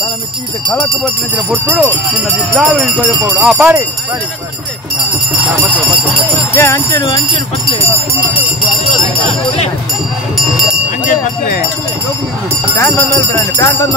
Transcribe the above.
ನಾನು ಮಿಟ್ಟಿಗೆ ಖಳಕ್ ಬರ್ತೀನಿ ಬಿಡ್ತುಡು ನಿನ್ನ ಬಿದ್ದಾವೆ ಇಟ್ಕೊಳ್ಳಿ ಆ ಪಾಡಿ ಪಾಡಿ ಅಂಚೆಡು ಅಂಚೆಡು ಪಕ್ಕಲೆ ಅಂಚೆ ಪಕ್ಕಲೆ ಪ್ಯಾನ್ ಬಂದ ಪ್ಯಾನ್ ಬಂದ